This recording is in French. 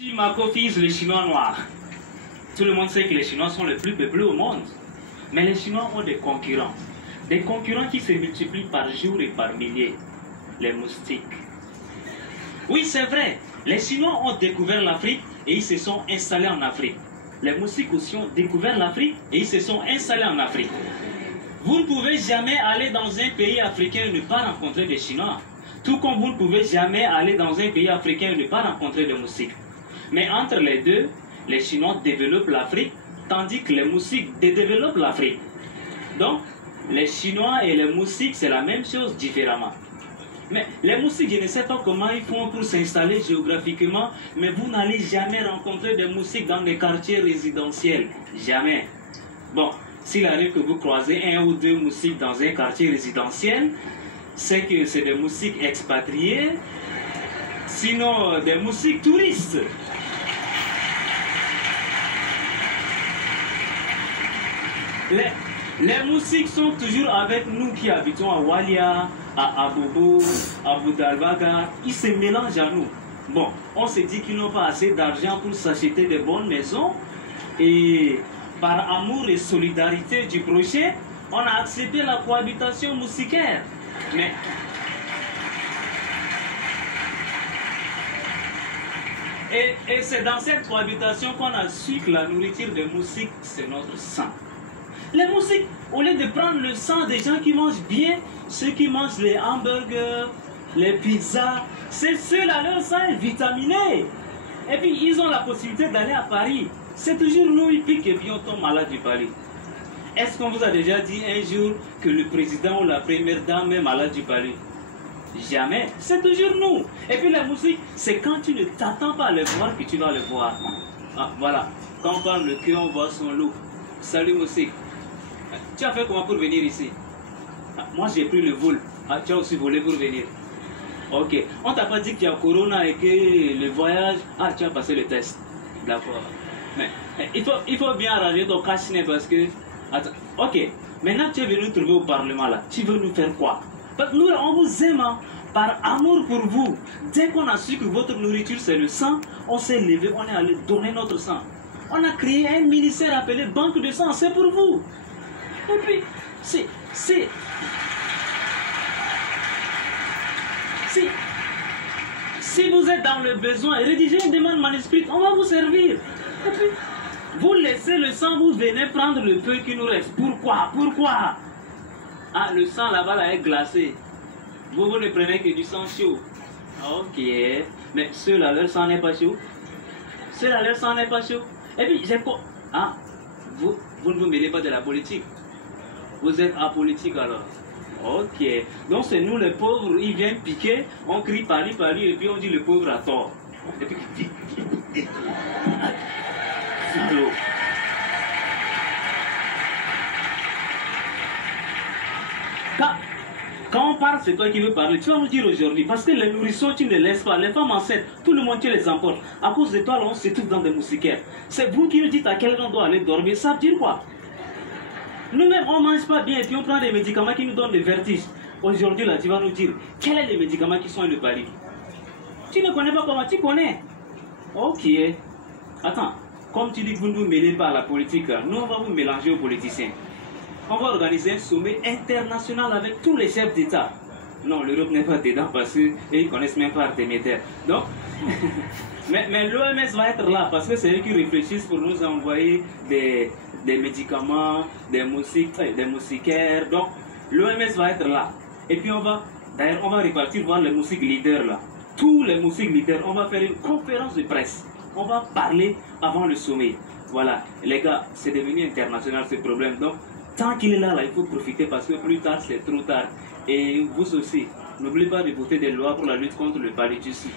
Si Marco vise les Chinois noirs, tout le monde sait que les Chinois sont les plus peuplés au monde. Mais les Chinois ont des concurrents. Des concurrents qui se multiplient par jour et par milliers. Les moustiques. Oui, c'est vrai. Les Chinois ont découvert l'Afrique et ils se sont installés en Afrique. Les moustiques aussi ont découvert l'Afrique et ils se sont installés en Afrique. Vous ne pouvez jamais aller dans un pays africain et ne pas rencontrer des Chinois. Tout comme vous ne pouvez jamais aller dans un pays africain et ne pas rencontrer des moustiques. Mais entre les deux, les Chinois développent l'Afrique, tandis que les moustiques développent l'Afrique. Donc, les Chinois et les moustiques, c'est la même chose différemment. Mais les moustiques, je ne sais pas comment ils font pour s'installer géographiquement, mais vous n'allez jamais rencontrer des moustiques dans des quartiers résidentiels. Jamais. Bon, s'il arrive que vous croisez un ou deux moustiques dans un quartier résidentiel, c'est que c'est des moustiques expatriés, sinon des moustiques touristes. Les moustiques sont toujours avec nous qui habitons à Walia, à Abobo, à Boudalbaga. Ils se mélangent à nous. Bon, on se dit qu'ils n'ont pas assez d'argent pour s'acheter de bonnes maisons. Et par amour et solidarité du projet, on a accepté la cohabitation moustiquaire. Mais et c'est dans cette cohabitation qu'on a su que la nourriture des moustiques, c'est notre sang. Les moustiques, au lieu de prendre le sang des gens qui mangent bien, ceux qui mangent les hamburgers, les pizzas, c'est ceux-là, leur sang est vitaminé. Et puis, ils ont la possibilité d'aller à Paris. C'est toujours nous, ils piquent et puis on tombe malade du Paris. Est-ce qu'on vous a déjà dit un jour que le président ou la première dame est malade du Paris? Jamais. C'est toujours nous. Et puis les moustiques, c'est quand tu ne t'attends pas à les voir que tu vas les voir. Ah, voilà. Quand on parle le cœur, on voit son loup. Salut moustique. Tu as fait comment pour venir ici? Ah, moi j'ai pris le vol. Ah, tu as aussi volé pour venir. Ok. On t'a pas dit qu'il y a Corona et que le voyage... Ah, tu as passé le test. D'accord. Mais il faut bien arranger ton cache-nez parce que... Attends. Ok. Maintenant tu es venu nous trouver au Parlement là. Tu veux nous faire quoi? Parce que nous, on vous aime, hein, par amour pour vous. Dès qu'on a su que votre nourriture c'est le sang, on s'est levé, on est allé donner notre sang. On a créé un ministère appelé Banque de sang, c'est pour vous. Et puis, si vous êtes dans le besoin, rédigez une demande manuscrite, on va vous servir. Et puis, vous laissez le sang, vous venez prendre le peu qui nous reste. Pourquoi? Pourquoi? Ah, le sang là-bas là est glacé. Vous ne prenez que du sang chaud. Ok. Mais ceux-là, leur sang n'est pas chaud. Ceux-là, leur sang n'est pas chaud. Et puis, j'ai quoi? Ah, vous ne vous mêlez pas de la politique. Vous êtes apolitique alors. Ok. Donc c'est nous les pauvres, ils viennent piquer, on crie pali pali et puis on dit le pauvre a tort. Et puis... Salaud. Quand on parle, c'est toi qui veux parler. Tu vas nous dire aujourd'hui, parce que les nourrissons, tu ne les laisses pas. Les femmes enceintes, tout le monde, tu les emportes. À cause de toi, là, on se trouve dans des moustiquaires. C'est vous qui nous dites à quel heure on doit aller dormir. Ça veut dire quoi? Nous-mêmes, on ne mange pas bien et puis on prend des médicaments qui nous donnent des vertiges. Aujourd'hui, là, tu vas nous dire, quels sont les médicaments qui sont le Paris? Tu ne connais pas comment? Tu connais? Ok. Attends, comme tu dis que vous ne vous mêlez pas à la politique, nous, on va vous mélanger aux politiciens. On va organiser un sommet international avec tous les chefs d'État. Non, l'Europe n'est pas dedans parce qu'ils ne connaissent même pas Artémisia. Donc, mais l'OMS va être là parce que c'est eux qui réfléchissent pour nous envoyer des médicaments, des moustiquaires. Donc, l'OMS va être là. Et puis d'ailleurs, on va repartir voir les moustiques leaders là. Tous les moustiques leaders, on va faire une conférence de presse. On va parler avant le sommet. Voilà, les gars, c'est devenu international ce problème. Donc, tant qu'il est là, il faut profiter parce que plus tard, c'est trop tard. Et vous aussi, n'oubliez pas de voter des lois pour la lutte contre le paludisme.